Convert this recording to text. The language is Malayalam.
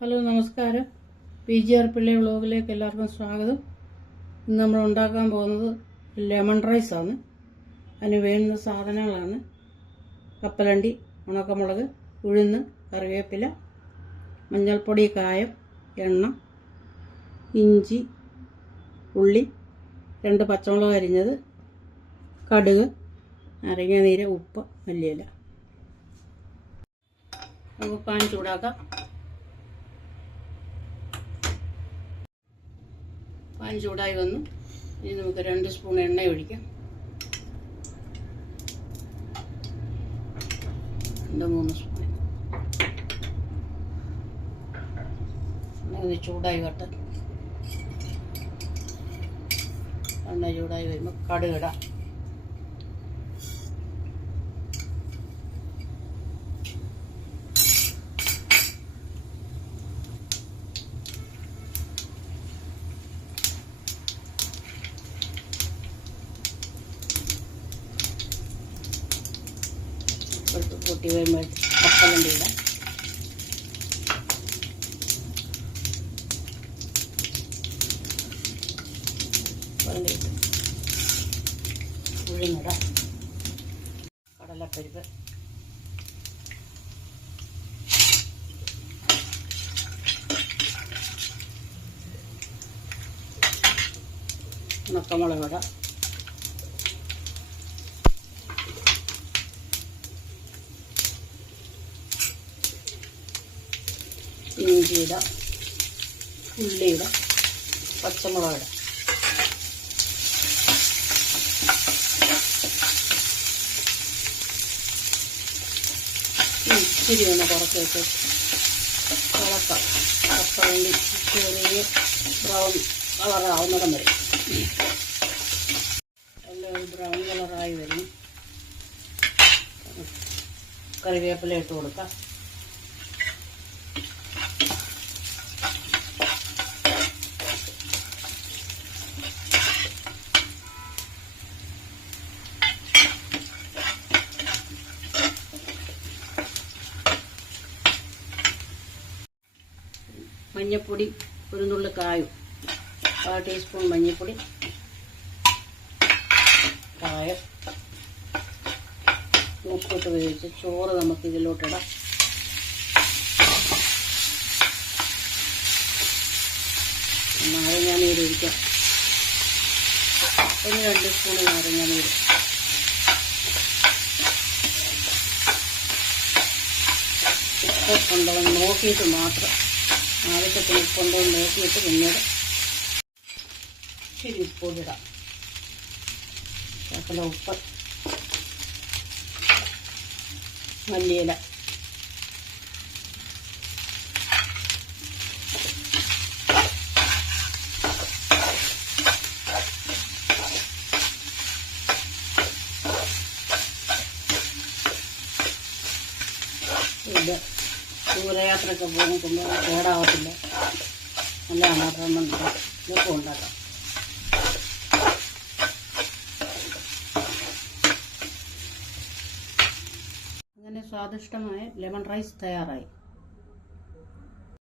ഹലോ നമസ്കാരം. PGR പിള്ളേ വ്ളോഗിലേക്ക് എല്ലാവർക്കും സ്വാഗതം. ഇന്ന് നമ്മൾ ഉണ്ടാക്കാൻ പോകുന്നത് ലെമൺ റൈസാണ്. അതിന് വേണ്ടുന്ന സാധനങ്ങളാണ് കപ്പലണ്ടി, ഉണക്കമുളക്, ഉഴുന്ന്, കറിവേപ്പില, മഞ്ഞൾപ്പൊടി, കായം, എണ്ണ, ഇഞ്ചി, ഉള്ളി, 2 പച്ചമുളക് അരിഞ്ഞത്, കടുക്, നാരങ്ങാനീര്, ഉപ്പ്, മല്ലിയില. നമുക്ക് പാൻ ചൂടാക്കാം. പാൻ ചൂടായി വന്നു. ഇനി നമുക്ക് 2 സ്പൂൺ എണ്ണ ഒഴിക്കാം. 2-3 സ്പൂൺ എണ്ണ ചൂടായി വട്ടെ. എണ്ണ ചൂടായി വരുമ്പോൾ കടുകിടാം. പൊട്ടി വരുമ്പോൾ കപ്പലണ്ടി ഇടാം. ഉഴുന്നിടാം. കടലപ്പരിപ്പ്, ഉണക്കമുളക് ഇടാം. ഇഞ്ചി ഇടാം, ഉള്ളി ഇടാം, പച്ചമുളക് ഇടാം. ഇച്ചിരി ഒന്ന് കുറച്ച് വെച്ച് ഇളക്കാം. കപ്പലണ്ടി ചെറിയ ബ്രൗൺ കളറാവുന്നിടം വരെ. എല്ലാം ബ്രൗൺ കളറായി വരും. കറിവേപ്പില ഇട്ട് കൊടുക്കാം. മഞ്ഞൾപ്പൊടി, ഒരു നുള്ളു കായം, 1/4 ടീസ്പൂൺ മഞ്ഞൾപ്പൊടി, കായം, ഉപ്പിട്ട് വേവിച്ച് ചോറ് നമുക്ക് ഇതിലോട്ടിടാം. നാരങ്ങാനീര് ഒഴിക്കാം. 1-2 സ്പൂൺ നാരങ്ങാനീര്. ഉപ്പുണ്ടോ നോക്കിയിട്ട് മാത്രം, ആവശ്യത്തിന് ഉപ്പുണ്ടോ നോക്കിയിട്ട് പിന്നീട് ഇച്ചിരി ഉപ്പൊടിടാം. ശകല ഉപ്പ്, മല്ലിയില, ഇത് ദൂരയാത്രയൊക്കെ പോകുമ്പോൾ കേടാവത്തില്ല. നല്ല അമർമ്മ ഇതൊക്കെ ഉണ്ടാക്കാം. അങ്ങനെ സ്വാദിഷ്ടമായ ലെമൺ റൈസ് തയ്യാറായി.